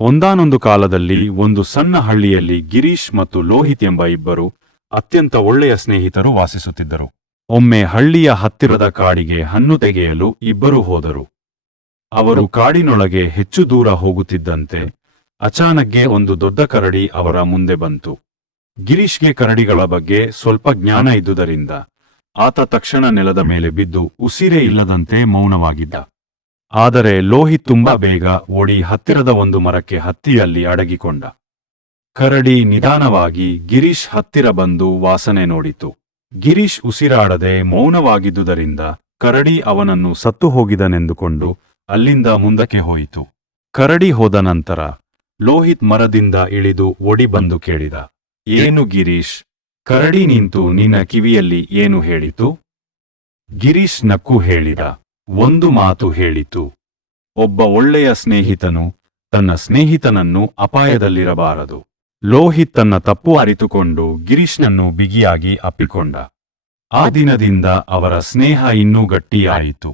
ಒಂದಾನೊಂದು ಕಾಲದಲ್ಲಿ ಒಂದು ಸಣ್ಣ ಹಳ್ಳಿಯಲ್ಲಿ ಗಿರೀಶ್ ಮತ್ತು ಲೋಹಿತ್ ಎಂಬ ಇಬ್ಬರು ಅತ್ಯಂತ ಒಳ್ಳೆಯ ಸ್ನೇಹಿತರು ವಾಸಿಸುತ್ತಿದ್ದರು. ಒಮ್ಮೆ ಹಳ್ಳಿಯ ಹತ್ತಿರದ ಕಾಡಿಗೆ ಹಣ್ಣು ತೆಗೆಯಲು ಇಬ್ಬರು ಹೋದರು. ಅವರು ಕಾಡಿನೊಳಗೆ ಹೆಚ್ಚು ದೂರ ಹೋಗುತ್ತಿದ್ದಂತೆ ಅಚಾನಕ್ಗೆ ಒಂದು ದೊಡ್ಡ ಕರಡಿ ಅವರ ಮುಂದೆ ಬಂತು. ಗಿರೀಶ್ಗೆ ಕರಡಿಗಳ ಬಗ್ಗೆ ಸ್ವಲ್ಪ ಜ್ಞಾನ ಇದ್ದುದರಿಂದ ಆತ ತಕ್ಷಣ ನೆಲದ ಮೇಲೆ ಬಿದ್ದು ಉಸಿರೇ ಇಲ್ಲದಂತೆ ಮೌನವಾಗಿದ್ದ. ಆದರೆ ಲೋಹಿತ್ ತುಂಬಾ ಬೇಗ ಓಡಿ ಹತ್ತಿರದ ಒಂದು ಮರಕ್ಕೆ ಹತ್ತಿ ಅಲ್ಲಿ ಅಡಗಿಕೊಂಡ. ಕರಡಿ ನಿಧಾನವಾಗಿ ಗಿರೀಶ್ ಹತ್ತಿರ ಬಂದು ವಾಸನೆ ನೋಡಿತು. ಗಿರೀಶ್ ಉಸಿರಾಡದೆ ಮೌನವಾಗಿದ್ದುದರಿಂದ ಕರಡಿ ಅವನನ್ನು ಸತ್ತು ಹೋಗಿದನೆಂದುಕೊಂಡು ಅಲ್ಲಿಂದ ಮುಂದಕ್ಕೆ ಹೋಯಿತು. ಕರಡಿ ಹೋದ ನಂತರ ಲೋಹಿತ್ ಮರದಿಂದ ಇಳಿದು ಓಡಿ ಬಂದು ಕೇಳಿದ, ಏನು ಗಿರೀಶ್? ಕರಡಿ ನಿಂತು ನಿನ್ನ ಕಿವಿಯಲ್ಲಿ ಏನು ಹೇಳಿತು? ಗಿರೀಶ್ ನಕ್ಕು ಹೇಳಿದ, ಒಂದು ಮಾತು ಹೇಳಿತು. ಒಬ್ಬ ಒಳ್ಳೆಯ ಸ್ನೇಹಿತನು ತನ್ನ ಸ್ನೇಹಿತನನ್ನು ಅಪಾಯದಲ್ಲಿರಬಾರದು. ಲೋಹಿತ್ ತನ್ನ ತಪ್ಪು ಅರಿತುಕೊಂಡು ಗಿರೀಶ್ನನ್ನು ಬಿಗಿಯಾಗಿ ಅಪ್ಪಿಕೊಂಡ. ಆ ದಿನದಿಂದ ಅವರ ಸ್ನೇಹ ಇನ್ನೂ ಗಟ್ಟಿಯಾಯಿತು.